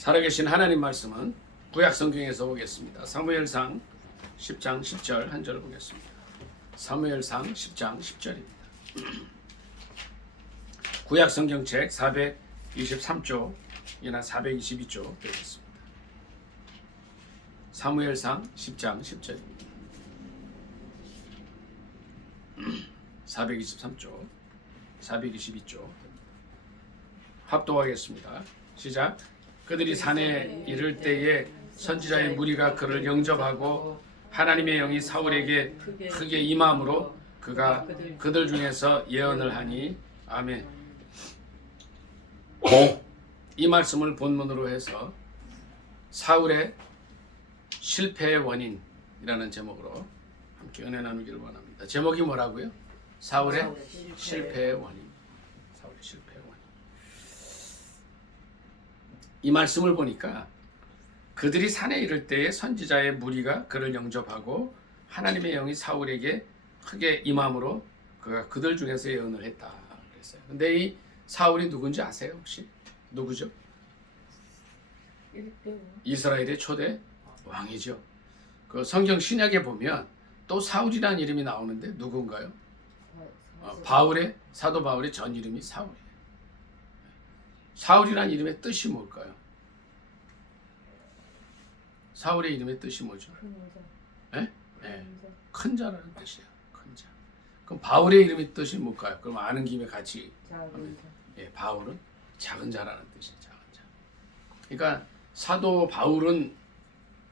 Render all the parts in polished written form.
살아계신 하나님 말씀은 구약 성경에서 보겠습니다. 사무엘상 10장 10절 한 절을 보겠습니다. 사무엘상 10장 10절입니다. 구약 성경책 423쪽이나 422쪽 되겠습니다. 사무엘상 10장 10절입니다. 423쪽, 422쪽 합독하겠습니다. 시작. 그들이 산에 이를 때에 선지자의 무리가 그를 영접하고 하나님의 영이 사울에게 크게 임함으로 그가 그들 중에서 예언을 하니. 아멘. 이 말씀을 본문으로 해서 사울의 실패의 원인이라는 제목으로 함께 은혜 나누기를 원합니다. 제목이 뭐라고요? 사울의 실패의 원인. 사울의 실패의 원인. 이 말씀을 보니까 그들이 산에 이를 때에 선지자의 무리가 그를 영접하고 하나님의 영이 사울에게 크게 임함으로 그가 그들 중에서 예언을 했다 그랬어요. 근데 이 사울이 누군지 아세요 혹시? 누구죠? 이스라엘의 초대 왕이죠. 그 성경 신약에 보면 또 사울이라는 이름이 나오는데 누군가요? 사도 바울의 전 이름이 사울이에요. 사울이라는 이름의 뜻이 뭘까요? 사울의 이름의 뜻이 뭐죠? 큰 자라는 뜻이에요. 큰 자. 그럼 바울의 이름의 뜻이 뭘까요? 그럼 아는 김에 같이 바울은 작은 자라는 뜻이에요. 작은 자. 그러니까 사도 바울은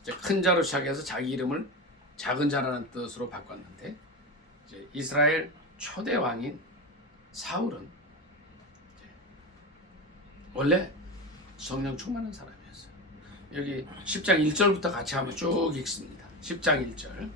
이제 큰 자로 시작해서 자기 이름을 작은 자라는 뜻으로 바꿨는데 이제 이스라엘 초대 왕인 사울은 원래 성령 충만한 사람이었어요. 여기 10장 1절부터 같이 한번 쭉 읽습니다. 10장 1절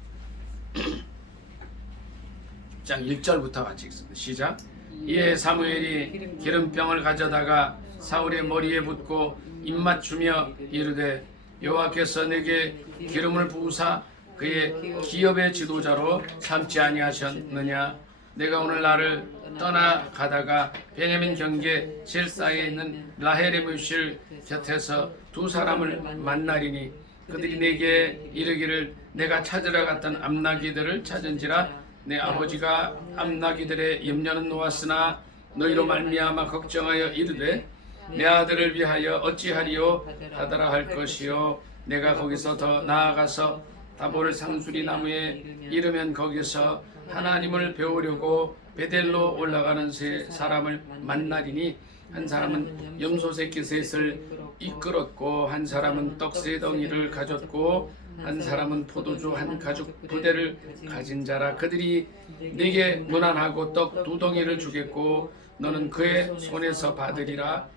10장 1절부터 같이 읽습니다. 시작. 이에 사무엘이 기름병을 가져다가 사울의 머리에 붓고 입맞추며 이르되 여호와께서 내게 기름을 부으사 그의 기업의 지도자로 삼지 아니하셨느냐. 내가 오늘 나를 떠나가다가 베냐민 경계 셀사에 있는 라헬레무실 곁에서 두 사람을 만나리니 그들이 내게 이르기를 내가 찾으러 갔던 암나기들을 찾은지라. 내 아버지가 암나기들의 염려는 놓았으나 너희로 말미암아 걱정하여 이르되 내 아들을 위하여 어찌하리요 하더라 할 것이요. 내가 거기서 더 나아가서 다볼 상수리 나무에 이르면 거기서 하나님을 배우려고 베델로 올라가는 세 사람을 만나리니 한 사람은 염소 새끼 셋을 이끌었고 한 사람은 떡 세 덩이를 가졌고 한 사람은 포도주 한 가죽 부대를 가진 자라. 그들이 네게 무난하고 떡 두 덩이를 주겠고 너는 그의 손에서 받으리라.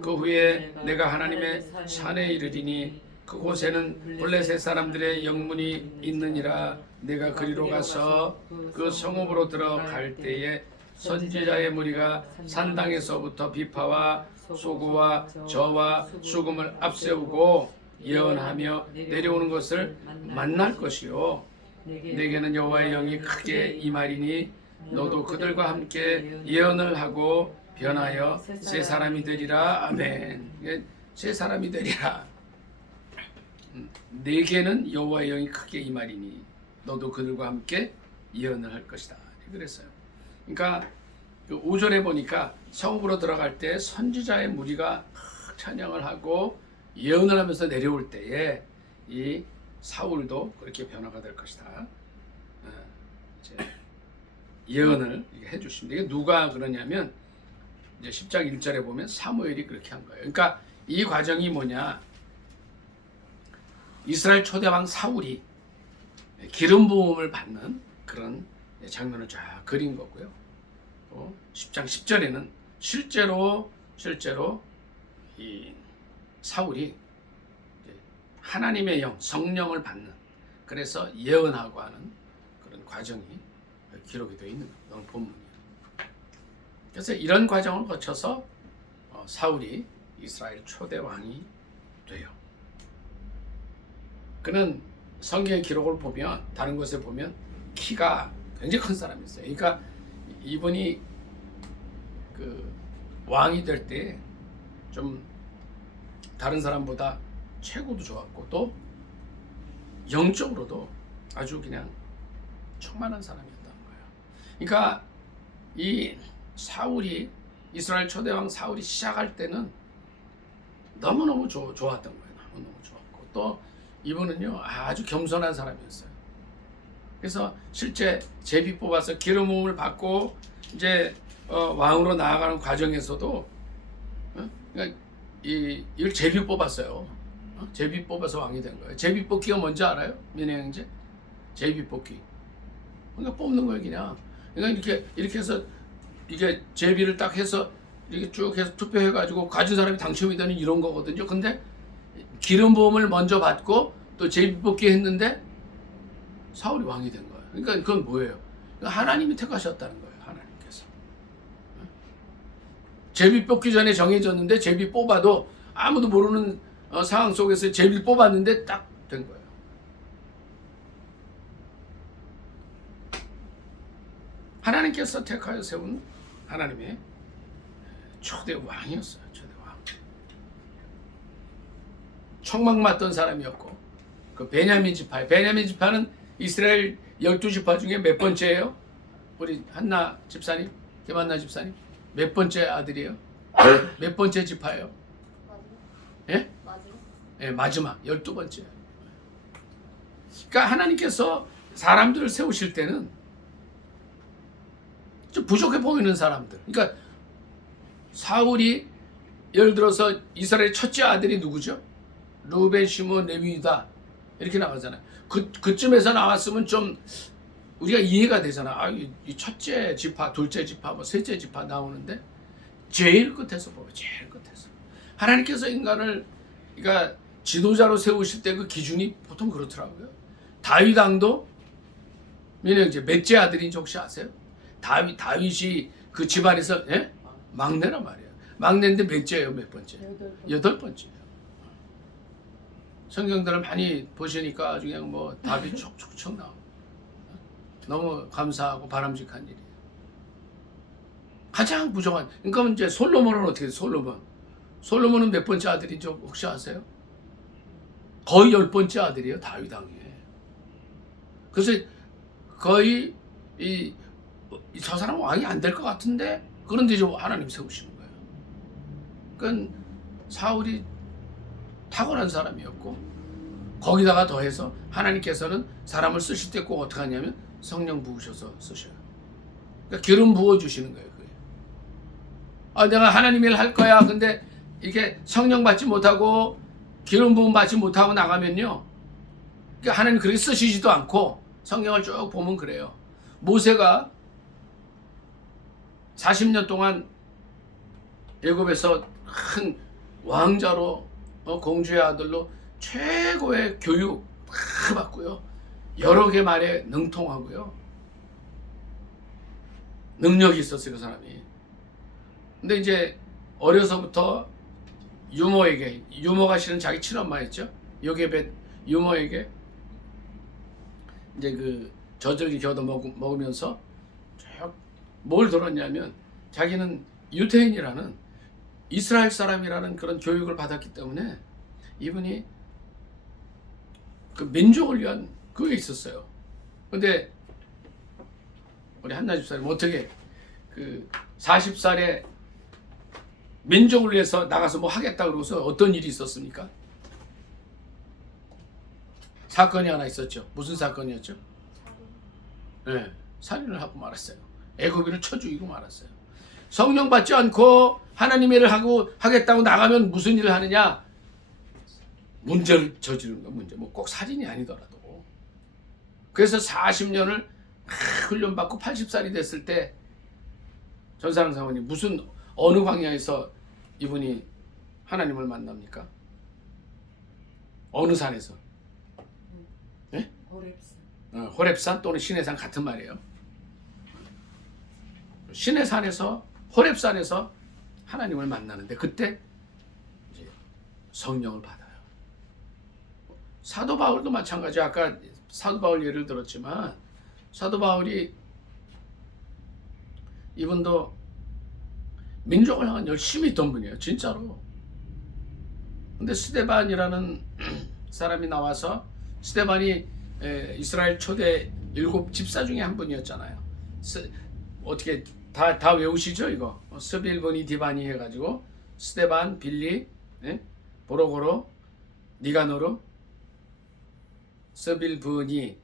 그 후에 내가 하나님의 산에 이르리니 그곳에는 블레셋 사람들의 영문이 있느니라. 내가 그리로 가서 그 성읍으로 들어갈 때에 선지자의 무리가 산당에서부터 비파와 소구와 저와 수금을 앞세우고 예언하며 내려오는 것을 만날 것이요. 내게는 여호와의 영이 크게 임하리니 너도 그들과 함께 예언을 하고 변하여 새 사람이 되리라. 아멘. 새 사람이 되리라. 내게는 여호와의 영이 크게 임하리니 너도 그들과 함께 예언을 할 것이다. 그랬어요. 그러니까 5절에 보니까 성읍으로 들어갈 때 선지자의 무리가 찬양을 하고 예언을 하면서 내려올 때에 이 사울도 그렇게 변화가 될 것이다. 예언을 해주십니다. 이게 누가 그러냐면 이제 10장 1절에 보면 사무엘이 그렇게 한 거예요. 그러니까 이 과정이 뭐냐? 이스라엘 초대왕 사울이 기름 부음을 받는 그런 장면을 쫙 그린 거고요. 또 10장 10절에는 실제로 이 사울이 하나님의 영, 성령을 받는, 그래서 예언하고 하는 그런 과정이 기록이 되어 있는 거예요. 오늘 본문이에요. 그래서 이런 과정을 거쳐서 사울이 이스라엘 초대 왕이 돼요. 그는 성경의 기록을 보면, 다른 곳에 보면 키가 굉장히 큰 사람이었어요. 그러니까 이분이 그 왕이 될 때 좀 다른 사람보다 최고도 좋았고 또 영적으로도 아주 그냥 충만한 사람이었다는 거예요. 그러니까 이 사울이 이스라엘 초대왕 사울이 시작할 때는 너무너무 좋았던 거예요. 너무너무 좋았고 또 이분은요 아주 겸손한 사람이었어요. 그래서 실제 제비 뽑아서 기름 부음을 받고 이제 왕으로 나아가는 과정에서도 그러니까 이걸 제비 뽑았어요. 제비 뽑아서 왕이 된 거예요. 제비 뽑기가 뭔지 알아요? 민혜 형제? 제비 뽑기. 그러니까 뽑는 거예요, 그냥. 그러니까 이렇게 해서 이게 제비를 딱 해서 이렇게 쭉 해서 투표해가지고 가진 사람이 당첨이 되는 이런 거거든요. 근데 기름 부음을 먼저 받고 또 제비 뽑기 했는데 사울이 왕이 된 거예요. 그러니까 그건 뭐예요? 하나님이 택하셨다는 거예요. 하나님께서. 제비 뽑기 전에 정해졌는데 제비 뽑아도 아무도 모르는 상황 속에서 제비를 뽑았는데 딱 된 거예요. 하나님께서 택하여 세운 하나님의 초대 왕이었어요. 초대 왕. 총막 맞던 사람이었고 그 베냐민 지파. 베냐민 지파는 이스라엘 12지파 중에 몇 번째예요? 우리 한나 집사님, 김한나 집사님 몇 번째 아들이에요? 몇 번째 지파예요? 예? 예, 마지막 12번째. 그러니까 하나님께서 사람들을 세우실 때는 좀 부족해 보이는 사람들. 그러니까 사울이 예를 들어서 이스라엘 첫째 아들이 누구죠? 루벤, 시몬, 레위, 유다 이렇게 나가잖아요. 그쯤에서 나왔으면 좀 우리가 이해가 되잖아. 이 첫째 지파, 둘째 지파, 뭐 셋째 지파 나오는데 제일 끝에서 보여. 제일 끝에서. 하나님께서 인간을 그러니까 지도자로 세우실 때 그 기준이 보통 그렇더라고요. 다윗 왕도 민영제 몇째 아들인지 혹시 아세요? 다윗이 그 집안에서 예? 막내란 말이에요. 막내인데 몇째예요? 몇 번째? 8번째예요. 성경들을 많이 보시니까 아주 그냥 뭐 답이 촉촉촉 나오고 너무 감사하고 바람직한 일이에요. 가장 부정한. 그러니까 이제 솔로몬은 어떻게 돼요? 솔로몬은 몇 번째 아들인지 혹시 아세요? 거의 10번째 아들이에요. 다윗 왕이. 그래서 거의 저 사람 왕이 안 될 것 같은데 그런데 좀 하나님 세우시는 거예요. 그러니까 사울이 탁월한 사람이었고 거기다가 더해서 하나님께서는 사람을 쓰실 때 꼭 어떻게 하냐면 성령 부으셔서 쓰셔요. 그러니까 기름 부어주시는 거예요. 그게. 내가 하나님 일 할 거야. 근데 이렇게 성령 받지 못하고 기름 부음 받지 못하고 나가면요. 그러니까 하나님 그렇게 쓰시지도 않고 성경을 쭉 보면 그래요. 모세가 40년 동안 애굽에서 큰 왕자로 공주의 아들로 최고의 교육 다 받고요. 여러 개 말에 능통하고요. 능력이 있었어요, 그 사람이. 근데 이제 어려서부터 유모가 실은 자기 친엄마였죠. 요게벳 유모에게 이제 그 저절기 겨도 먹으면서 뭘 들었냐면 자기는 유태인이라는 이스라엘 사람이라는 그런 교육을 받았기 때문에 이분이 그 민족을 위한 그게 있었어요. 근데 우리 한나 집사님 어떻게 그 40살에 민족을 위해서 나가서 뭐 하겠다 그러고서 어떤 일이 있었습니까? 사건이 하나 있었죠. 무슨 사건이었죠? 네, 살인을 하고 말았어요. 애굽인을 쳐 죽이고 말았어요. 성령 받지 않고 하나님의 일을 하겠다고 나가면 무슨 일을 하느냐? 문제를 저지르는 거. 문제. 뭐 꼭 살인이 아니더라도. 그래서 40년을 훈련받고 80살이 됐을 때 전사랑 사모님 무슨 어느 광야에서 이분이 하나님을 만납니까? 어느 산에서? 네? 호렙산 또는 시내산 같은 말이에요. 시내산에서 호렙산에서 하나님을 만나는데 그때 이제 성령을 받아요. 사도 바울도 마찬가지. 아까 사도 바울 예를 들었지만 사도 바울이 이분도 민족을 향한 열심히 있던 분이에요. 진짜로. 근데 스데반이라는 사람이 나와서 스데반이 이스라엘 초대 7 집사 중에 한 분이었잖아요. 어떻게 다 외우시죠 이거? 스빌보니 디바니 해가지고 스데반, 빌리, 보로고로, 니가노르, 스빌브니,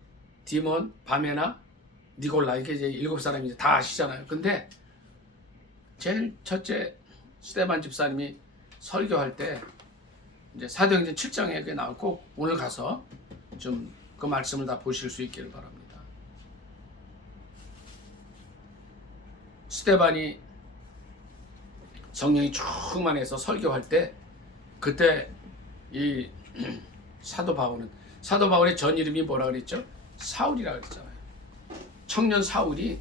디몬, 바메나, 니골라 이렇게 이제 7사람이 이제 다 아시잖아요. 근데 제일 첫째 스데반 집사님이 설교할 때 이제 사도행전 7장에 나왔고 오늘 가서 좀 그 말씀을 다 보실 수 있기를 바랍니다. 스데반이 성령이 충만해서 설교할 때 그때 이 사도 바울의 전 이름이 뭐라 그랬죠? 사울이라 그랬잖아요. 청년 사울이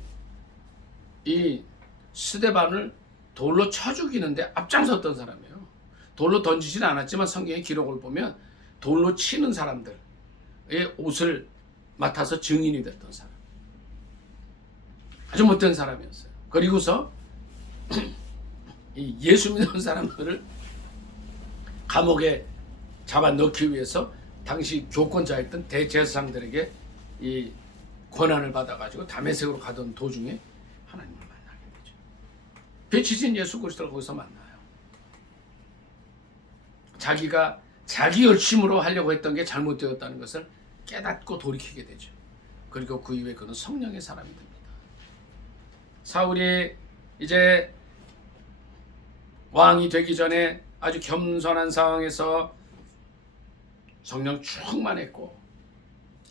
이 스데반을 돌로 쳐 죽이는데 앞장섰던 사람이에요. 돌로 던지진 않았지만 성경의 기록을 보면 돌로 치는 사람들의 옷을 맡아서 증인이 됐던 사람. 아주 못된 사람이었어요. 그리고서 이 예수 믿는 사람들을 감옥에 잡아 넣기 위해서 당시 교권자였던 대제사장들에게 이 권한을 받아가지고 다메섹으로 가던 도중에 하나님을 만나게 되죠. 빛이신 예수 그리스도를 거기서 만나요. 자기가 자기 열심으로 하려고 했던 게 잘못되었다는 것을 깨닫고 돌이키게 되죠. 그리고 그 이후에 그는 성령의 사람이 됩니다. 사울이 이제 왕이 되기 전에 아주 겸손한 상황에서 성령 충만했고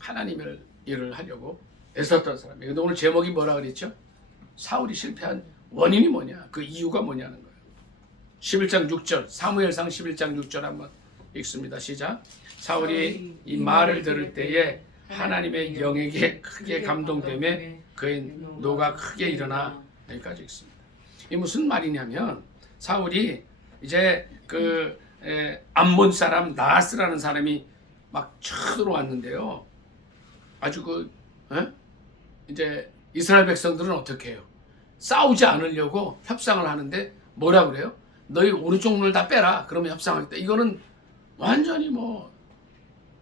하나님의 일을 하려고 애썼던 사람이에요. 근데 오늘 제목이 뭐라 그랬죠? 사울이 실패한 원인이 뭐냐? 그 이유가 뭐냐는 거예요. 11장 6절 사무엘상 11장 6절 한번 읽습니다. 시작. 사울이 이 말을 들을 때에 하나님의 영에게 크게 감동되며 그의 노가 크게 일어나 여기까지 읽습니다. 이 무슨 말이냐면 사울이 이제 그 암몬 사람 나하스라는 사람이 막 쳐들어왔는데요. 아주 이제 이스라엘 백성들은 어떻게 해요? 싸우지 않으려고 협상을 하는데 뭐라 그래요? 너희 오른쪽 눈을 다 빼라. 그러면 협상하겠다. 이거는 완전히 뭐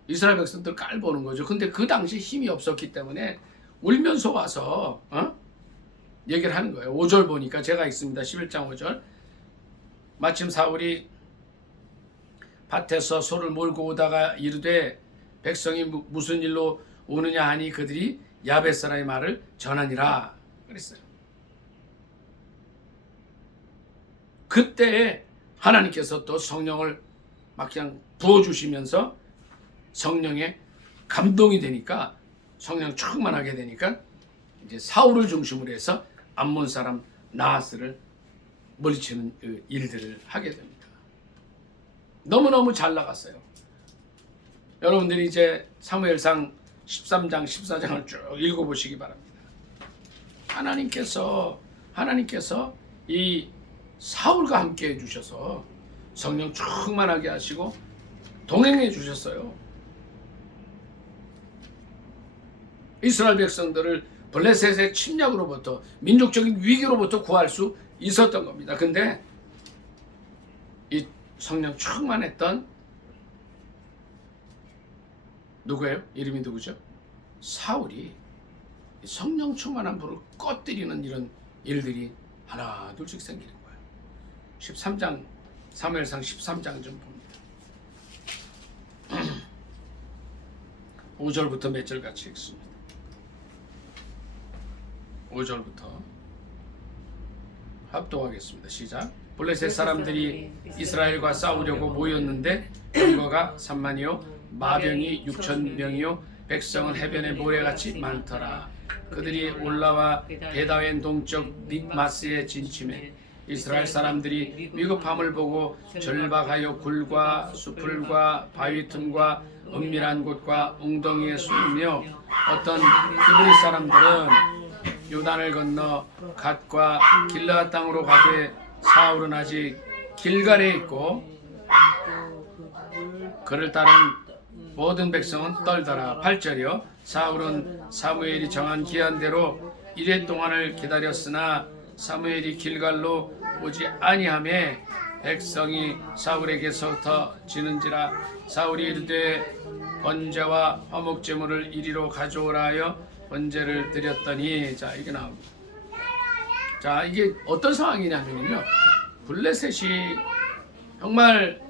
이스라엘 백성들 깔보는 거죠. 근데 그 당시 힘이 없었기 때문에 울면서 와서 얘기를 하는 거예요. 5절 보니까 제가 읽습니다. 11장 5절. 마침 사울이 밭에서 소를 몰고 오다가 이르되 백성이 무슨 일로 오느냐 하니 그들이 야벳 사람의 말을 전하니라 그랬어요. 그때 하나님께서 또 성령을 막 그냥 부어주시면서 성령의 감동이 되니까 성령 충만하게 되니까 이제 사울을 중심으로 해서 암몬 사람 나하스를 물리치는 그 일들을 하게 됩니다. 너무너무 잘 나갔어요. 여러분들이 이제 사무엘상 13장 14장을 쭉 읽어보시기 바랍니다. 하나님께서 이 사울과 함께 해주셔서 성령 충만하게 하시고 동행해 주셨어요. 이스라엘 백성들을 블레셋의 침략으로부터 민족적인 위기로부터 구할 수 있었던 겁니다. 근데 이 성령 충만했던 누구예요? 이름이 누구죠? 사울이 성령 충만한 분을 꺼뜨리는 이런 일들이 하나 둘씩 생기는 거예요. 13장 사무엘상 13장 좀 봅니다. 5절부터 몇 절 같이 읽습니다. 5절부터 합동하겠습니다. 시작. 블레셋 사람들이 이스라엘과 싸우려고 모였는데 병거가 3만이요 마병이 6,000명이요 백성은 해변의 모래같이 많더라. 그들이 올라와 베다웬 동쪽 믹마스에 진침해 이스라엘 사람들이 위급함을 보고 절박하여 굴과 수풀과 바위 틈과 은밀한 곳과 웅덩이에 숨으며 어떤 히브리 사람들은 요단을 건너 갓과 길르앗 땅으로 가되 사울은 아직 길갈에 있고 그를 따른 모든 백성은 떨더라. 8절이요 사울은 사무엘이 정한 기한대로 1회 동안을 기다렸으나 사무엘이 길갈로 오지 아니하매 백성이 사울에게서부터 지는지라. 사울이 이르되 번제와 화목제물을 이리로 가져오라 하여 번제를 드렸더니, 자 이게 나옵니다. 자 이게 어떤 상황이냐면요, 블레셋이 정말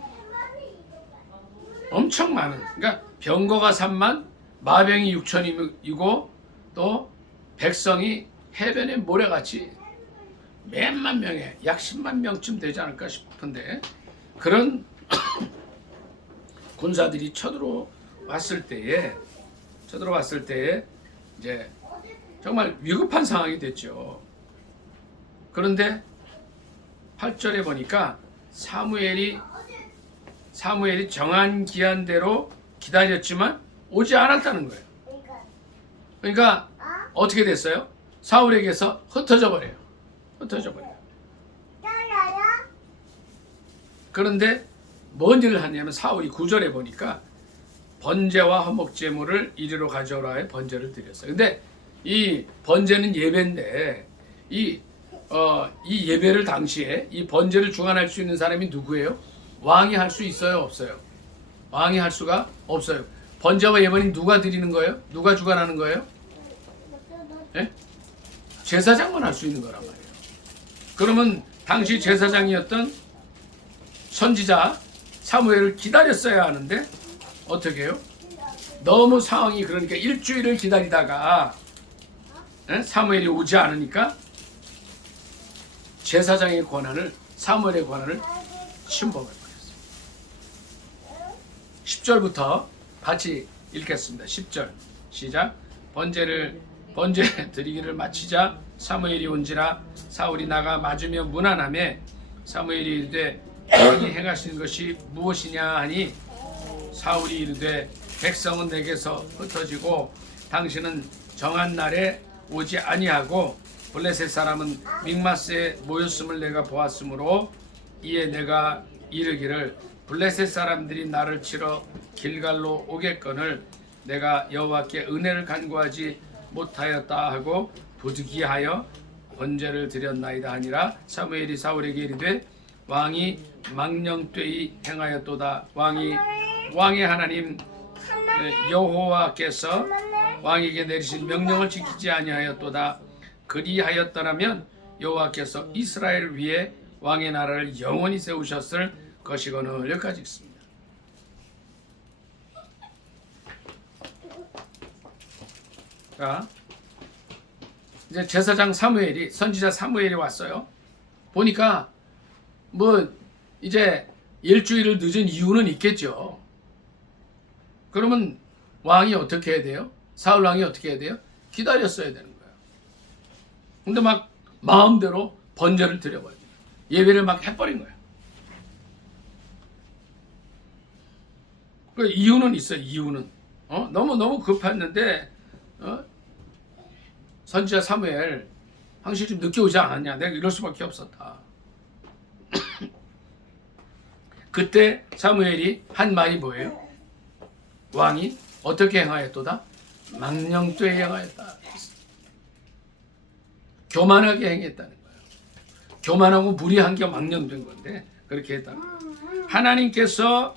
엄청 많은, 그러니까 병거가 3만 마병이 6천이고 또 백성이 해변에 모래같이 몇만 명에 약 10만 명쯤 되지 않을까 싶은데, 그런 군사들이 쳐들어왔을 때에 이제 정말 위급한 상황이 됐죠. 그런데 8절에 보니까 사무엘이 정한 기한대로 기다렸지만 오지 않았다는 거예요. 그러니까 어떻게 됐어요? 사울에게서 흩어져 버려요. 그런데 뭔 일을 하냐면 사울이 9절에 보니까 번제와 화목제물을 이리로 가져오라 해 번제를 드렸어요. 근데 이 번제는 예배인데 이 예배를 당시에 이 번제를 주관할 수 있는 사람이 누구예요? 왕이 할 수 있어요, 없어요? 왕이 할 수가 없어요. 번제와 예배는 누가 드리는 거예요? 누가 주관하는 거예요? 네? 제사장만 할 수 있는 거란 말이에요. 그러면 당시 제사장이었던 선지자 사무엘을 기다렸어야 하는데 어떻게 해요? 너무 상황이 그러니까 일주일을 기다리다가 사무엘이 오지 않으니까 제사장의 권한을, 사무엘의 권한을 침범해 버렸어요. 10절부터 같이 읽겠습니다. 10절 시작. 번제 드리기를 마치자 사무엘이 온지라. 사울이 나가 맞으며 문안하매 사무엘이 이르되 왕이 행하시는 것이 무엇이냐 하니, 사울이 이르되 백성은 내게서 흩어지고 당신은 정한 날에 오지 아니하고 블레셋 사람은 믹마스에 모였음을 내가 보았으므로 이에 내가 이르기를 블레셋 사람들이 나를 치러 길갈로 오겠거늘 내가 여호와께 은혜를 간구하지 못하였다 하고 부득이하여 번제를 드렸나이다 하니라. 사무엘이 사울에게 이르되 왕이 망령되이 행하였도다. 왕의 하나님 여호와께서 왕에게 내리신 명령을 지키지 아니하였도다. 그리하였더라면 여호와께서 이스라엘을 위해 왕의 나라를 영원히 세우셨을 것이거늘. 여기까지 읽습니다. 자, 이제 제사장 사무엘이, 선지자 사무엘이 왔어요. 보니까 뭐 이제 일주일을 늦은 이유는 있겠죠. 그러면 왕이 어떻게 해야 돼요? 사울 왕이 어떻게 해야 돼요? 기다렸어야 되는 거예요. 근데 막 마음대로 번제를 드려버려요. 예배를 막 해버린 거예요. 그 이유는 있어요. 이유는 너무 급했는데 선지자 사무엘 당신이 좀 늦게 오지 않았냐, 내가 이럴 수밖에 없었다. 그때 사무엘이 한 말이 뭐예요? 왕이 어떻게 행하였도다? 망령되이 행하였다. 교만하게 행했다는 거예요. 교만하고 무리한 게 망령된 건데 그렇게 했다. 하나님께서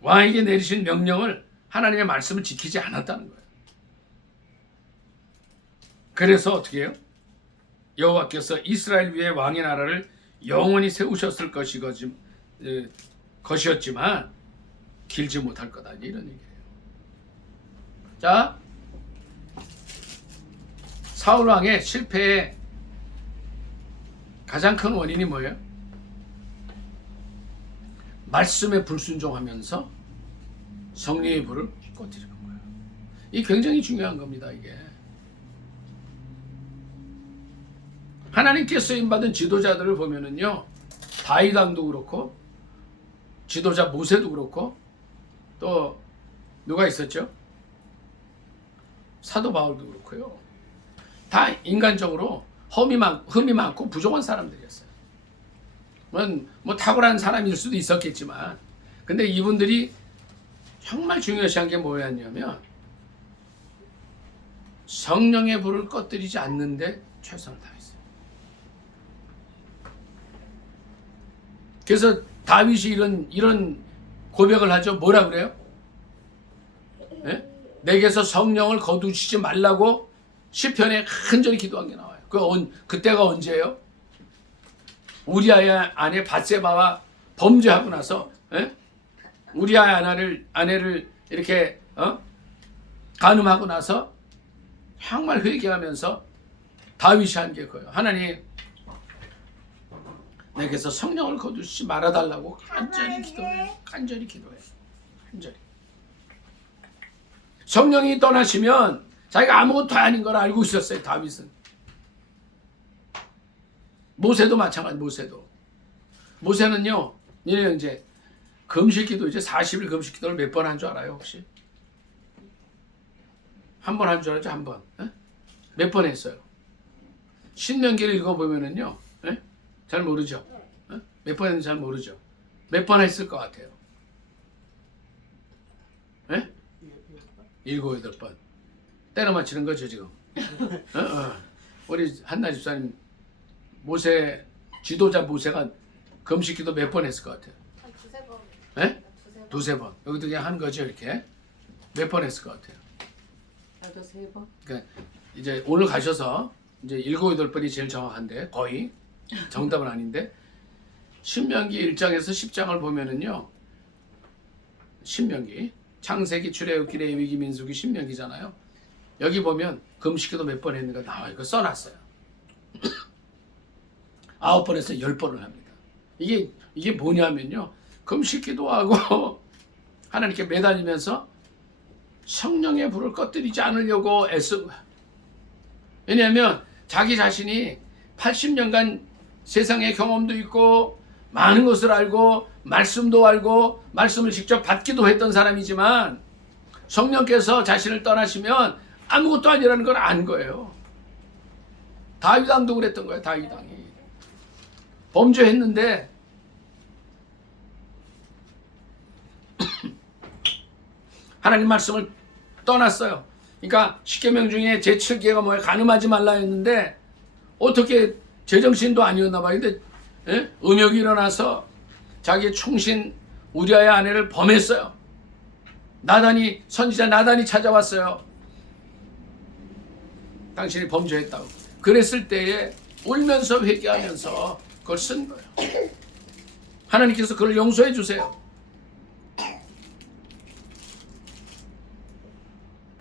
왕에게 내리신 명령을, 하나님의 말씀을 지키지 않았다는 거예요. 그래서 어떻게 해요? 여호와께서 이스라엘 위에 왕의 나라를 영원히 세우셨을 것이었지만 길지 못할 거다, 이런 얘기예요. 자, 사울 왕의 실패의 가장 큰 원인이 뭐예요? 말씀에 불순종하면서 성령의 불을 꺼뜨리는 거예요. 이게 굉장히 중요한 겁니다. 이게 하나님께 쓰임받은 지도자들을 보면은요, 다윗 왕도 그렇고 지도자 모세도 그렇고 또 누가 있었죠? 사도 바울도 그렇고요. 다 인간적으로 흠이 많고 부족한 사람들이었어요. 뭐 탁월한 사람일 수도 있었겠지만, 근데 이분들이 정말 중요시한 게 뭐였냐면 성령의 불을 꺼뜨리지 않는데 최선을 다했어요. 그래서 다윗이 이런 고백을 하죠. 뭐라 그래요? 예? 내게서 성령을 거두시지 말라고 시편에 간절히 기도한 게 나와요. 그때가 언제예요? 우리아의 아내 밧세바와 범죄하고 나서, 예? 우리아의 아내를 이렇게 간음하고 나서 정말 회개하면서 다윗이 한 게 그거예요. 하나님, 내게서 성령을 거두시지 말아달라고 간절히 기도해. 간절히. 성령이 떠나시면 자기가 아무것도 아닌 걸 알고 있었어요. 다윗은. 모세도 마찬가지. 모세는요, 이제 금식기도 이제 40일 금식기도를 몇 번 한 줄 알아요, 혹시? 한 번 한 줄 알죠? 한 번. 몇 번 했어요? 신명기를 읽어보면은요, 잘 모르죠? 몇 번 했는지 잘 모르죠? 몇 번 했을 것 같아요? 7, 8번. 때려 맞히는 거죠, 지금. 우리 한나 집사님, 지도자 모세가 금식기도 몇 번 했을 것 같아요? 한 두세 번. 두세 번. 여기도 그냥 한 거죠, 이렇게. 몇 번 했을 것 같아요? 나도 3번. 그러니까 이제 오늘 가셔서 이제 7, 8번이 제일 정확한데, 거의 정답은 아닌데, 신명기 1장에서 10장을 보면은요, 신명기, 창세기, 출애굽기, 레위기, 민수기, 신명기잖아요. 여기 보면 금식기도 몇 번 했는가 나와요. 이거 써놨어요. 9번에서 10번을 합니다. 이게 뭐냐면요, 금식기도 하고 하나님께 매달리면서 성령의 불을 꺼뜨리지 않으려고 애쓰고, 왜냐하면 자기 자신이 80년간 세상의 경험도 있고 많은 것을 알고 말씀도 알고 말씀을 직접 받기도 했던 사람이지만 성령께서 자신을 떠나시면 아무것도 아니라는 걸 안 거예요. 다윗 왕도 그랬던 거예요. 다윗 왕이 범죄했는데 하나님 말씀을 떠났어요. 그러니까 10계명 중에 제7계가 뭐예요? 간음하지 말라 했는데 어떻게 제정신도 아니었나 봐요. 근데 음욕이 일어나서 자기의 충신 우리아의 아내를 범했어요. 선지자 나단이 찾아왔어요. 당신이 범죄했다고. 그랬을 때에 울면서 회개하면서 그걸 쓴 거예요. 하나님께서 그걸 용서해 주세요.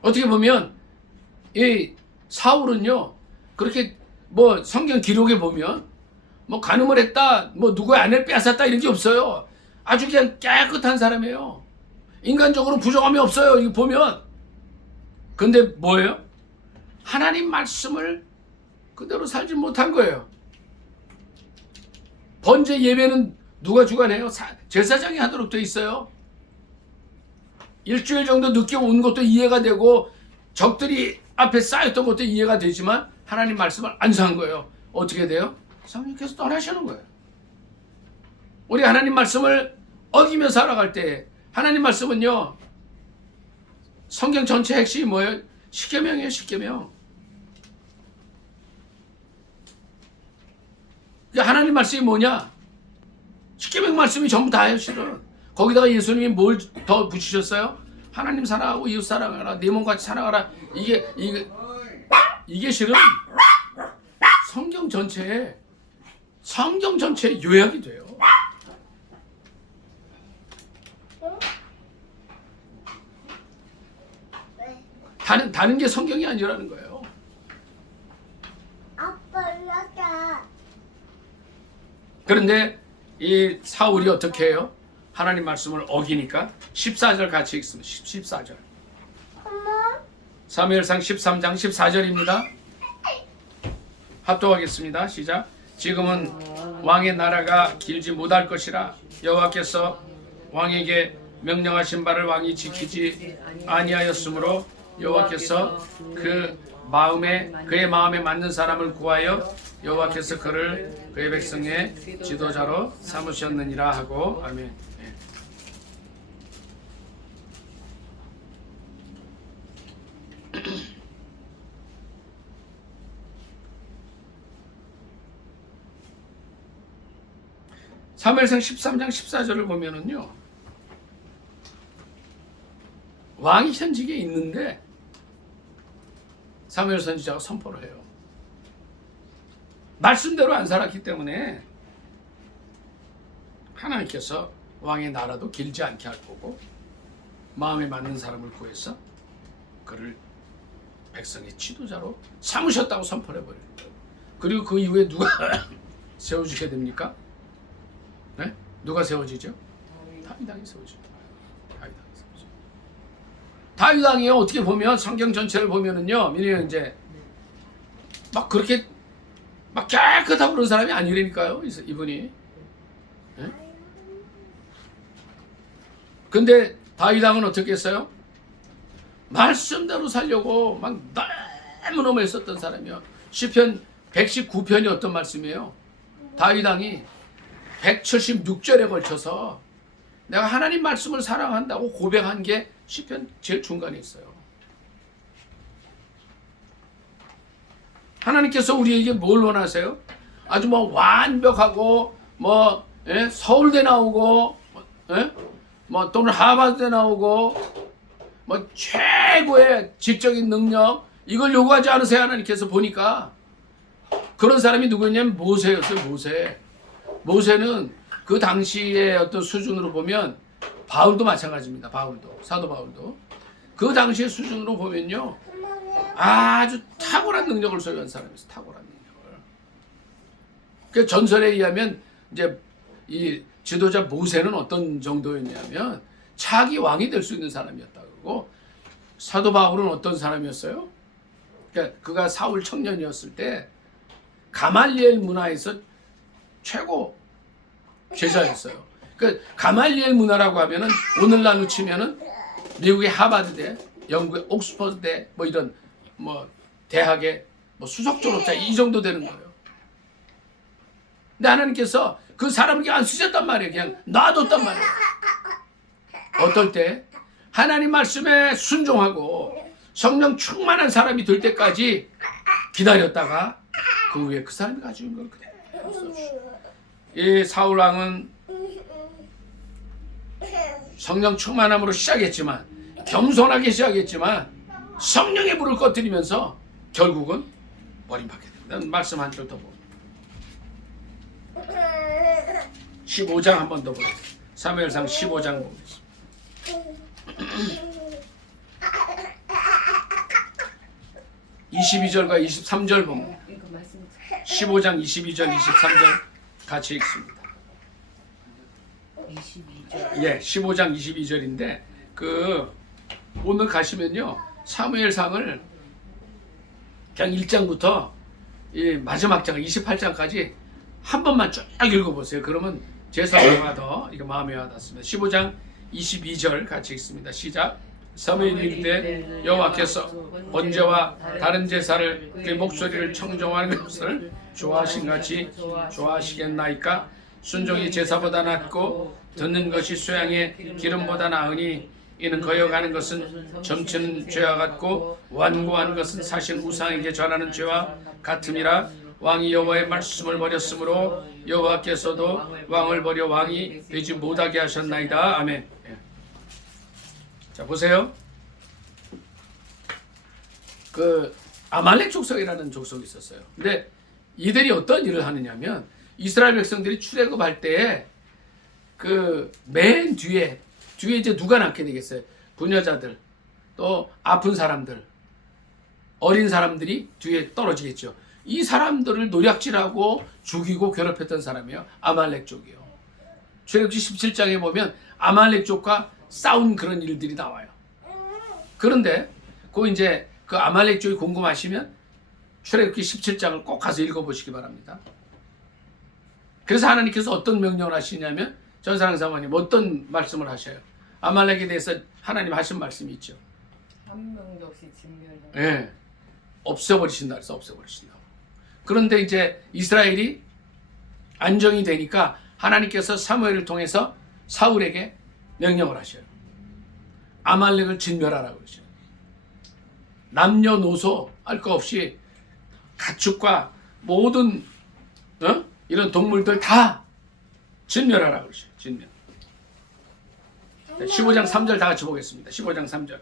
어떻게 보면 이 사울은요, 그렇게 뭐 성경 기록에 보면 뭐 간음을 했다, 뭐 누구의 아내를 빼앗았다 이런 게 없어요. 아주 그냥 깨끗한 사람이에요. 인간적으로 부정함이 없어요. 이거 보면. 근데 뭐예요? 하나님 말씀을 그대로 살지 못한 거예요. 번제 예배는 누가 주관해요? 제사장이 하도록 돼 있어요. 일주일 정도 늦게 온 것도 이해가 되고 적들이 앞에 쌓였던 것도 이해가 되지만 하나님 말씀을 안 산 거예요. 어떻게 돼요? 성령께서 떠나시는 거예요. 우리 하나님 말씀을 어기며 살아갈 때, 하나님 말씀은요, 성경 전체 핵심이 뭐예요? 십계명이에요. 십계명. 하나님 말씀이 뭐냐? 십계명 말씀이 전부 다예요. 실은 거기다가 예수님이 뭘 더 붙이셨어요? 하나님 사랑하고 이웃 사랑하라, 네 몸같이 사랑하라. 이게 실은 성경 전체에 요약이 돼요. 다른 게 성경이 아니라는 거예요. 그런데 이 사울이 어떻게 해요? 하나님 말씀을 어기니까 14절 같이 읽습니다. 14절. 사무엘상 13장 14절입니다. 합독하겠습니다. 시작. 지금은 왕의 나라가 길지 못할 것이라 여호와께서 왕에게 명령하신 바를 왕이 지키지 아니하였으므로 여호와께서 그의 마음에 맞는 사람을 구하여 여호와께서 그를 그의 백성의 지도자로 삼으셨느니라 하고. 아멘. 사무엘상 13장 14절을 보면은요, 왕이 현직에 있는데 사무엘 선지자가 선포를 해요. 말씀대로 안 살았기 때문에 하나님께서 왕의 나라도 길지 않게 할 거고 마음에 맞는 사람을 구해서 그를 백성의 지도자로 삼으셨다고 선포를 해버려요. 그리고 그 이후에 누가 세워지게 됩니까? 네? 누가 세워지죠? 다윗 왕이 세워지죠. 다윗 왕이 어떻게 보면 성경 전체를 보면은요, 민희 이제 막 그렇게 막 깨끗하고 그런 사람이 아니라니까요, 이분이. 네? 근데 다윗 왕은 어떻게 했어요? 말씀대로 살려고 막 너무너무 애썼던 사람이요. 시편 119편이 어떤 말씀이에요? 다윗 왕이 176절에 걸쳐서 내가 하나님 말씀을 사랑한다고 고백한 게 시편 제일 중간에 있어요. 하나님께서 우리에게 뭘 원하세요? 아주 뭐 완벽하고 뭐 서울대 나오고 또는 하버드대 나오고 뭐 최고의 지적인 능력 이걸 요구하지 않으세요? 하나님께서 보니까 그런 사람이 누구냐면 모세였어요. 모세는 그 당시의 어떤 수준으로 보면 바울도 마찬가지입니다. 사도 바울도 그 당시의 수준으로 보면요, 아주 탁월한 능력을 소유한 사람이었어요. 탁월한 능력을. 그 전설에 의하면 이제 이 지도자 모세는 어떤 정도였냐면 차기 왕이 될 수 있는 사람이었다고. 그러고 사도 바울은 어떤 사람이었어요? 그러니까 그가 사울 청년이었을 때 가말리엘 문화에서 최고 제자였어요. 그 가말리엘 문화라고 하면은 오늘날로 치면은 미국의 하버드대, 영국의 옥스퍼드대 뭐 이런 뭐 대학의 뭐 수석 졸업자 이 정도 되는 거예요. 근데 하나님께서 그 사람에게 안 쓰셨단 말이에요. 그냥 놔뒀단 말이에요. 어떨 때 하나님 말씀에 순종하고 성령 충만한 사람이 될 때까지 기다렸다가 그 후에 그 사람이 가지고 있는 걸 그대로 써주시고, 이 사울 왕은 성령 충만함으로 시작했지만 겸손하게 시작했지만 성령의 불을 꺼뜨리면서 결국은 버림받게 됩니다. 말씀 한 절 더 보고 15장 한 번 더 보겠습니다. 사무엘상 15장 보겠습니다. 22절과 23절 보면 15장 22절 23절 같이 읽습니다. 22절. 예, 15장 22절인데 그 오늘 가시면요, 사무엘상을 그냥 1장부터 이 마지막 장 28장까지 한 번만 쭉 읽어보세요. 그러면 제 사모가 더 이거 마음에 와닿습니다. 15장 22절 같이 읽습니다. 시작. 사무엘이 이르되 여호와께서 번제와 다른 제사를 그 목소리를 청정하는 것을 좋아하신 같이 좋아하시겠나이까? 순종이 제사보다 낫고 듣는 것이 수양의 기름보다 나으니 이는 거여가는 것은 점치는 죄와 같고 완고한 것은 사실 우상에게 전하는 죄와 같음이라. 왕이 여호와의 말씀을 버렸으므로 여호와께서도 왕을 버려 왕이 되지 못하게 하셨나이다. 아멘. 자, 보세요. 그 아말렉 족속이라는 족속이 있었어요. 근데 이들이 어떤 일을 하느냐면 이스라엘 백성들이 출애굽할 때에 그 맨 뒤에 이제 누가 낳게 되겠어요? 부녀자들, 또 아픈 사람들, 어린 사람들이 뒤에 떨어지겠죠. 이 사람들을 노략질하고 죽이고 괴롭혔던 사람이에요. 아말렉 족이요. 출애굽기 17장에 보면 아말렉 족과 싸운 그런 일들이 나와요. 그런데 그 아말렉 족이 궁금하시면 출애굽기 17장을 꼭 가서 읽어보시기 바랍니다. 그래서 하나님께서 어떤 명령을 하시냐면 전사랑 사모님 어떤 말씀을 하셔요? 아말렉에 대해서 하나님 하신 말씀이 있죠. 한 명도 없이 진멸하고. 예, 없애버리신다 그래서 없애버리신다. 그런데 이제 이스라엘이 안정이 되니까 하나님께서 사무엘을 통해서 사울에게 명령을 하셔요. 아말렉을 진멸하라고 그러셔요. 남녀노소 할 거 없이 가축과 모든 이런 동물들 다 진멸하라 그러죠. 진멸. 15장 3절 다 같이 보겠습니다. 15장 3절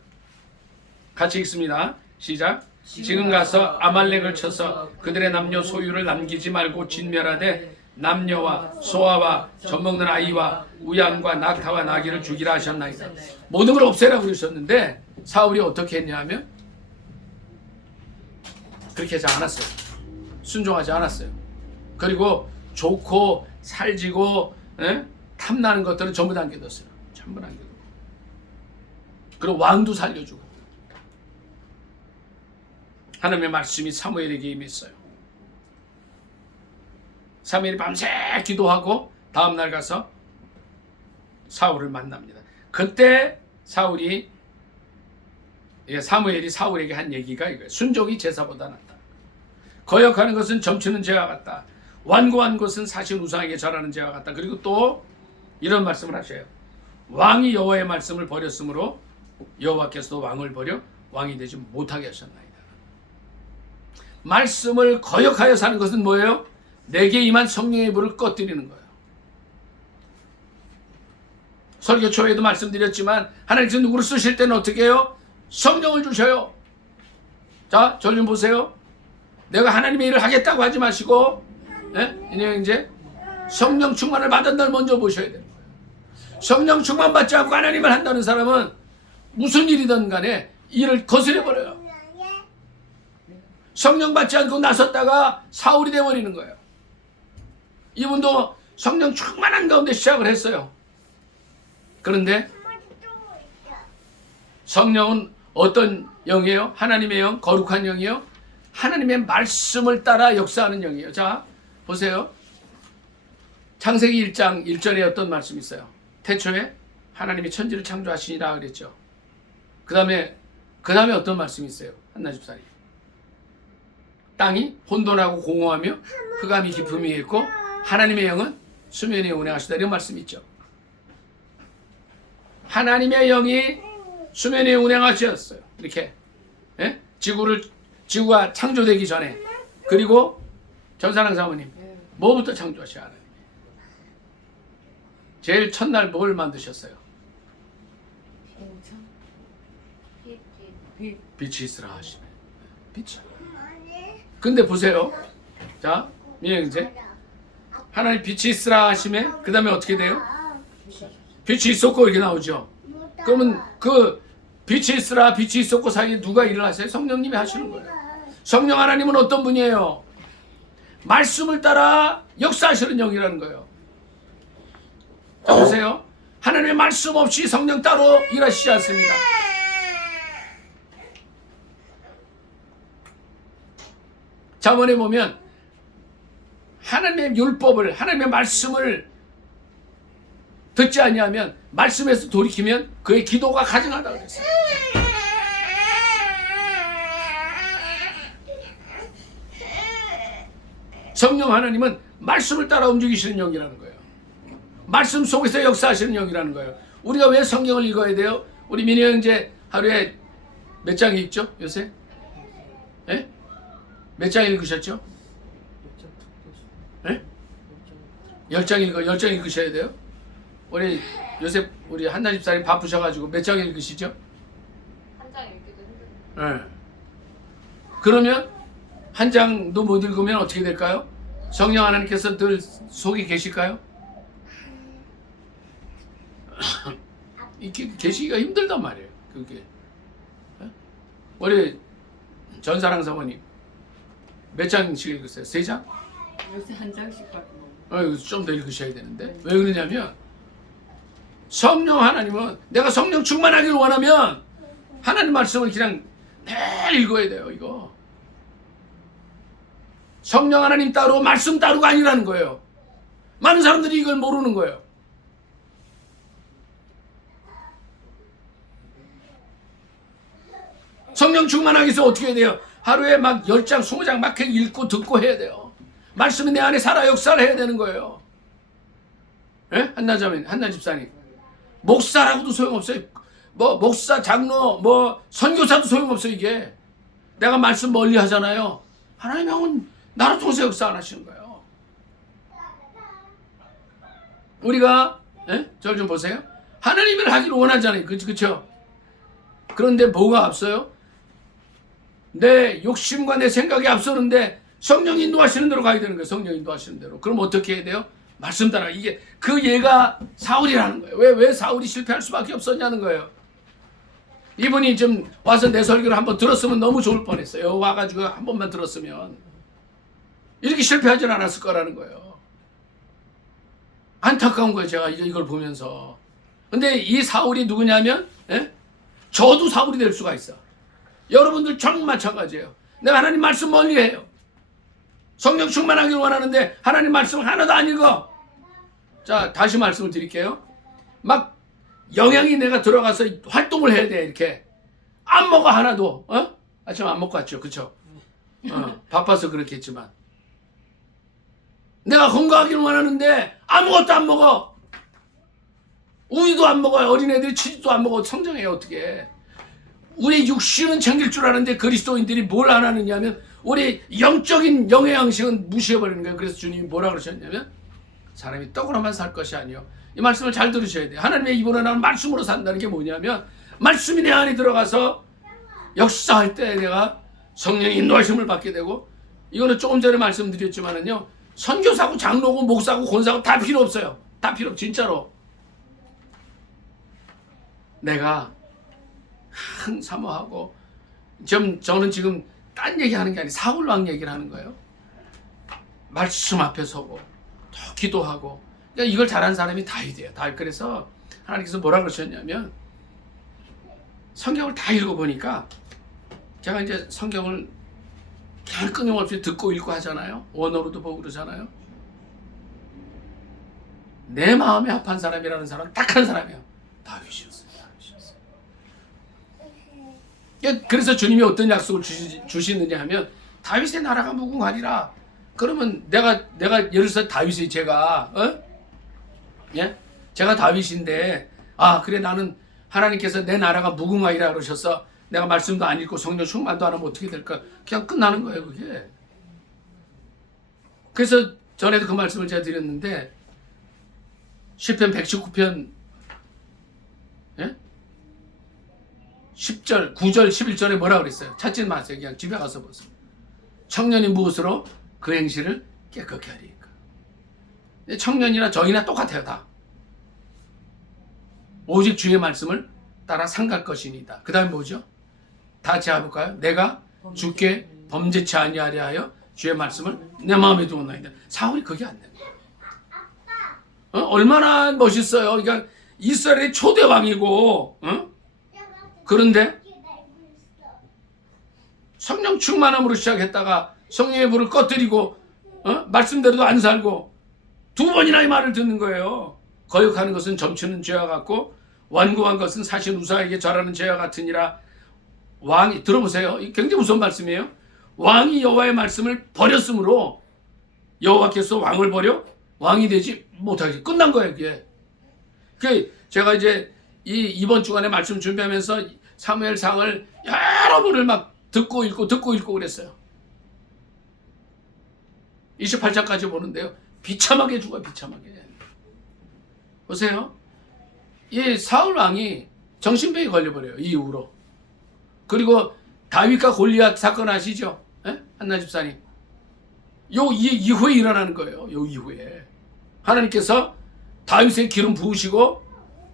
같이 읽습니다. 시작. 지금 가서 아말렉을 쳐서 그들의 남녀 소유를 남기지 말고 진멸하되 남녀와 소아와 젖먹는 아이와 우양과 낙타와 나귀를 죽이라 하셨나이다. 모든 걸 없애라 그러셨는데 사울이 어떻게 했냐 하면 그렇게 하지 않았어요. 순종하지 않았어요. 그리고 좋고 살지고 탐나는 것들은 전부 다 남겨뒀어요. 전부 남겨두고. 그리고 왕도 살려주고. 하나님의 말씀이 사무엘에게 임했어요. 사무엘이 밤새 기도하고 다음날 가서 사울을 만납니다. 그때 사무엘이 사울에게 한 얘기가 이거예요. 순종이 제사보다 낫다. 거역하는 것은 점치는 죄와 같다. 완고한 것은 사실 우상에게 절하는 죄와 같다. 그리고 또 이런 말씀을 하셔요. 왕이 여호와의 말씀을 버렸으므로 여호와께서도 왕을 버려 왕이 되지 못하게 하셨나이다. 말씀을 거역하여 사는 것은 뭐예요? 내게 임한 성령의 불을 꺼뜨리는 거예요. 설교 초에도 말씀드렸지만 하나님께서 누구를 쓰실 때는 어떻게 해요? 성령을 주셔요. 자, 저 좀 보세요. 내가 하나님의 일을 하겠다고 하지 마시고 이제 성령 충만을 받은 날 먼저 보셔야 되는 거예요. 성령 충만 받지 않고 하나님을 한다는 사람은 무슨 일이든 간에 일을 거스려버려요. 성령 받지 않고 나섰다가 사울이 되어버리는 거예요. 이분도 성령 충만한 가운데 시작을 했어요. 그런데 성령은 어떤 영이에요? 하나님의 영, 거룩한 영이에요. 하나님의 말씀을 따라 역사하는 영이에요. 자, 보세요. 창세기 1장 1절에 어떤 말씀이 있어요? 태초에 하나님이 천지를 창조하시니라 그랬죠. 그 다음에 어떤 말씀이 있어요? 한나 집사님. 땅이 혼돈하고 공허하며 흑암이 깊음이 있고 하나님의 영은 수면에 운행하시다 이런 말씀이 있죠. 하나님의 영이 수면에 운행하셨어요. 이렇게 지구가 창조되기 전에. 그리고 전사랑 사모님 뭐부터 창조하셔야 하나님? 제일 첫날 뭘 만드셨어요? 빛이 있으라 하시네. 빛이. 근데 보세요. 자, 민영제 하나님 빛이 있으라 하시매 그 다음에 어떻게 돼요? 빛이 있었고 이렇게 나오죠. 그러면 그 빛이 있으라 빛이 있었고 사이에 누가 일을 하세요? 성령님이 하시는 거예요. 성령 하나님은 어떤 분이에요? 말씀을 따라 역사하시는 영이라는 거예요. 자, 보세요. 하나님의 말씀 없이 성령 따로 일하시지 않습니다. 자문에 보면 하나님의 율법을 하나님의 말씀을 듣지 아니하면 말씀에서 돌이키면 그의 기도가 가증하다고 그랬어요. 성령 하나님은 말씀을 따라 움직이시는 영이라는 거예요. 말씀 속에서 역사하시는 영이라는 거예요. 우리가 왜 성경을 읽어야 돼요? 우리 민희 형제 하루에 몇 장 읽죠? 요새? 예? 몇 장 읽으셨죠? 10장 10장 읽으셔야 돼요. 우리 요새 우리 한나 집사님 바쁘셔가지고 몇 장 읽으시죠? 한 장 읽기도 힘들어요. 네. 그러면 한 장도 못 읽으면 어떻게 될까요? 성령 하나님께서 늘 속에 계실까요? 이렇게 계시기가 힘들단 말이에요. 그게. 우리 전사랑 사모님 몇 장씩 읽으세요? 3장? 요새 한 장씩 받고. 좀 더 읽으셔야 되는데 왜 그러냐면 성령 하나님은 내가 성령 충만하기를 원하면 하나님 말씀을 그냥 매일 읽어야 돼요. 이거 성령 하나님 따로 말씀 따로가 아니라는 거예요. 많은 사람들이 이걸 모르는 거예요. 성령 충만하기 위해서 어떻게 해야 돼요? 하루에 막 10장 20장 막 읽고 듣고 해야 돼요. 말씀이 내 안에 살아 역사를 해야 되는 거예요. 예? 한나자매, 한나 집사님. 목사라고도 소용없어요. 뭐 목사, 장로, 뭐 선교사도 소용없어요. 이게 내가 말씀 멀리 하잖아요. 하나님은 나를 통해서 역사 안 하시는 거예요. 우리가 저를 좀 보세요. 하나님을 하기를 원하잖아요. 그렇죠? 그런데 뭐가 앞서요? 내 욕심과 내 생각이 앞서는데 성령 인도하시는 대로 가야 되는 거예요. 성령 인도하시는 대로. 그럼 어떻게 해야 돼요? 말씀 따라. 이게 그 얘가 사울이라는 거예요. 왜 사울이 실패할 수밖에 없었냐는 거예요. 이분이 좀 와서 내 설교를 한번 들었으면 너무 좋을 뻔했어요. 와가지고 한 번만 들었으면 이렇게 실패하진 않았을 거라는 거예요. 안타까운 거예요. 제가 이걸 보면서. 근데 이 사울이 누구냐면 저도 사울이 될 수가 있어. 여러분들 정 마찬가지예요. 내가 하나님 말씀 멀리해요. 성령 충만하기를 원하는데 하나님 말씀을 하나도 안 읽어. 자, 다시 말씀을 드릴게요. 막 영향이 내가 들어가서 활동을 해야 돼. 이렇게 안 먹어 하나도. 아침 안 먹고 왔죠. 그쵸? 바빠서 그렇겠지만 내가 건강하기를 원하는데 아무것도 안 먹어. 우유도 안 먹어요. 어린애들이 치즈도 안 먹어. 성장해요. 어떻게. 우리 육신은 챙길 줄 아는데 그리스도인들이 뭘 안 하느냐면 우리 영적인 영의 양식은 무시해버리는 거예요. 그래서 주님이 뭐라 그러셨냐면 사람이 떡으로만 살 것이 아니요. 이 말씀을 잘 들으셔야 돼요. 하나님의 입으로 나는 말씀으로 산다는 게 뭐냐면 말씀이 내 안에 들어가서 역사할 때 내가 성령의 인도하심을 받게 되고, 이거는 조금 전에 말씀드렸지만은요, 선교사고 장로고 목사고 권사고 다 필요 없어요. 다 필요 없어. 진짜로. 내가 사모하고 저는 지금 딴 얘기하는 게 아니라 사울왕 얘기를 하는 거예요. 말씀 앞에 서고 또 기도하고. 그러니까 이걸 잘하는 사람이 다윗이에요. 다윗. 그래서 하나님께서 뭐라 그러셨냐면 성경을 다 읽어보니까, 제가 이제 성경을 그냥 끊임없이 듣고 읽고 하잖아요. 원어로도 보고 그러잖아요. 내 마음에 합한 사람이라는 사람은 딱 한 사람이에요. 다윗이었어요. 그래서 주님이 어떤 약속을 주시느냐 하면 다윗의 나라가 무궁하리라. 그러면 내가 예를 들어서 다윗이 제가 제가 다윗인데, 그래 나는 하나님께서 내 나라가 무궁하리라 그러셔서 내가 말씀도 안 읽고 성령 충만도 안 하면 어떻게 될까? 그냥 끝나는 거예요, 그게. 그래서 전에도 그 말씀을 제가 드렸는데, 시편 119편 10절, 9절, 11절에 뭐라 그랬어요? 찾지 마세요. 그냥 집에 가서 보세요. 청년이 무엇으로 그 행실을 깨끗게 하리까. 청년이나 저희나 똑같아요, 다. 오직 주의 말씀을 따라 상갈 것이니이다. 그 다음에 뭐죠? 다 같이 해볼까요? 내가 주께 범죄치 아니하려 하여 주의 말씀을 내 마음에 두었나이다. 사울이 그게 안 됩니다. 얼마나 멋있어요. 그러니까 이스라엘의 초대 왕이고, 그런데 성령 충만함으로 시작했다가 성령의 불을 꺼뜨리고 말씀대로도 안 살고 두 번이나 이 말을 듣는 거예요. 거역하는 것은 점치는 죄와 같고 완고한 것은 사신 우사에게 절하는 죄와 같으니라. 왕이, 들어보세요. 굉장히 무서운 말씀이에요. 왕이 여호와의 말씀을 버렸으므로 여호와께서 왕을 버려 왕이 되지 못하게 끝난 거예요. 그게 제가 이제 이번 주간에 말씀 준비하면서 사무엘상을 여러 번을 막 듣고 읽고 그랬어요. 28장까지 보는데요. 비참하게 죽어요. 비참하게. 보세요. 이 사울 왕이 정신병에 걸려버려요. 이 이후로. 그리고 다윗과 골리앗 사건 아시죠? 한나 집사님. 요 이후에 일어나는 거예요. 요 이후에. 하나님께서 다윗의 기름 부으시고,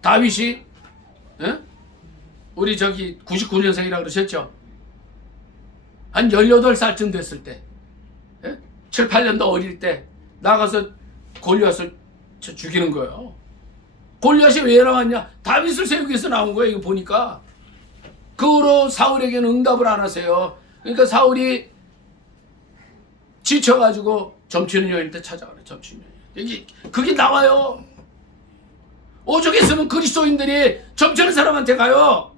다윗이 우리 99년생이라고 그러셨죠? 한 18살쯤 됐을 때, 7, 8년도 어릴 때 나가서 골리앗을 죽이는 거예요. 골리앗이 왜 나왔냐? 다윗을 세우기 위해서 나온 거예요. 이거 보니까. 그 후로 사울에게는 응답을 안 하세요. 그러니까 사울이 지쳐가지고 점치는 여인한테 찾아가요. 점치는 여인. 그게 나와요. 오죽했으면 그리스도인들이 점치는 사람한테 가요.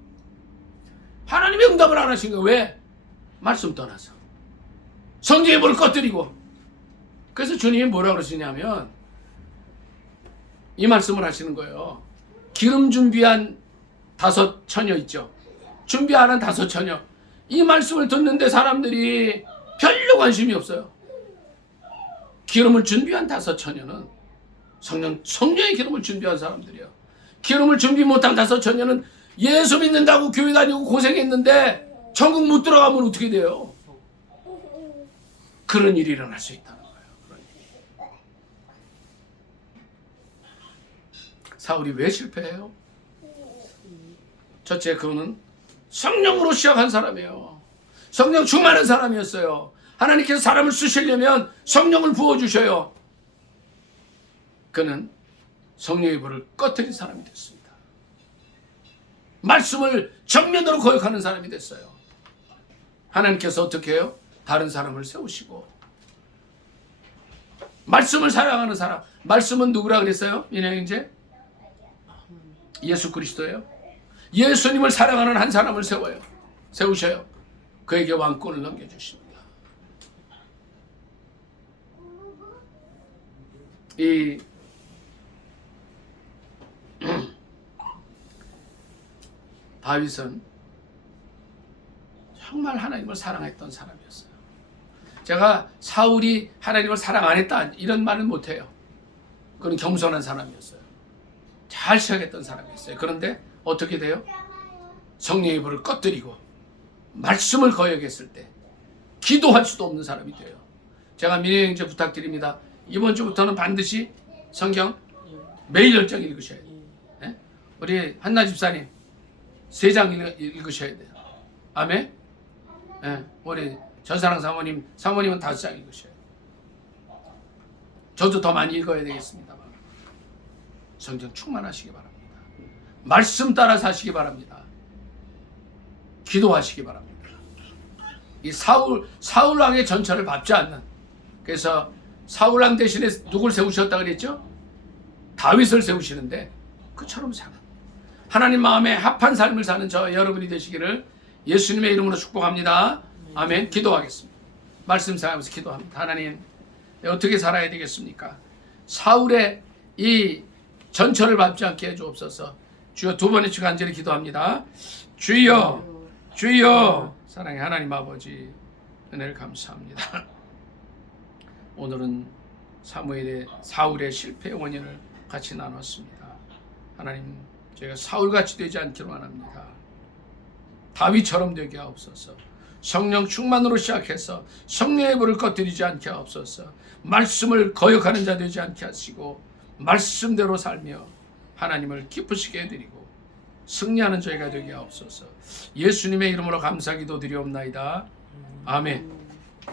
하나님이 응답을 안 하신 거예요. 왜? 말씀 떠나서. 성경의 불을 꺼뜨리고. 그래서 주님이 뭐라 그러시냐면 이 말씀을 하시는 거예요. 기름 준비한 5 처녀 있죠. 준비 안 한 5 처녀. 이 말씀을 듣는데 사람들이 별로 관심이 없어요. 기름을 준비한 5 처녀는 성령의 기름을 준비한 사람들이야. 기름을 준비 못한 다섯 처녀는 예수 믿는다고 교회 다니고 고생했는데 천국 못 들어가면 어떻게 돼요? 그런 일이 일어날 수 있다는 거예요. 그런 일이. 사울이 왜 실패해요? 첫째, 그거는 성령으로 시작한 사람이에요. 성령 충만한 사람이었어요. 하나님께서 사람을 쓰시려면 성령을 부어주셔요. 그는 성령의 불을 꺼뜨린 사람이 됐습니다. 말씀을 정면으로 거역하는 사람이 됐어요. 하나님께서 어떻게 해요? 다른 사람을 세우시고 말씀을 사랑하는 사람. 말씀은 누구라 그랬어요? 민영이제? 예수 그리스도예요. 예수님을 사랑하는 한 사람을 세우셔요. 그에게 왕권을 넘겨주십니다. 이 다윗은 정말 하나님을 사랑했던 사람이었어요. 제가 사울이 하나님을 사랑 안 했다 이런 말은 못해요. 그는 겸손한 사람이었어요. 잘 시작했던 사람이었어요. 그런데 어떻게 돼요? 성령의 불을 꺼뜨리고 말씀을 거역했을 때 기도할 수도 없는 사람이 돼요. 제가 민혜영제 부탁드립니다. 이번 주부터는 반드시 성경 매일 10장 읽으셔야 돼요. 네? 우리 한나 집사님 3장 읽으셔야 돼요. 아멘? 네. 우리 전사랑 사모님은 5장 읽으셔야 돼요. 저도 더 많이 읽어야 되겠습니다만 성경 충만하시기 바랍니다. 말씀 따라 사시기 바랍니다. 기도하시기 바랍니다. 이 사울왕의 전철을 밟지 않는, 그래서 사울왕 대신에 누굴 세우셨다 그랬죠? 다윗을 세우시는데 그처럼 사는 하나님 마음에 합한 삶을 사는 저 여러분이 되시기를 예수님의 이름으로 축복합니다. 아멘. 기도하겠습니다. 말씀 생각하면서 기도합니다. 하나님, 어떻게 살아야 되겠습니까? 사울의 이 전철을 밟지 않게 해주옵소서. 주여, 두 번의 주 간절히 기도합니다. 주여, 주여. 사랑의 하나님 아버지, 은혜를 감사합니다. 오늘은 사울의 실패의 원인을 같이 나눴습니다. 하나님, 저희가 사울같이 되지 않기를 원합니다. 다윗처럼 되게 하옵소서. 성령 충만으로 시작해서 성령의 불을 꺼뜨리지 않게 하옵소서. 말씀을 거역하는 자 되지 않게 하시고 말씀대로 살며 하나님을 기쁘시게 해드리고 승리하는 저희가 되게 하옵소서. 예수님의 이름으로 감사기도 드리옵나이다. 아멘.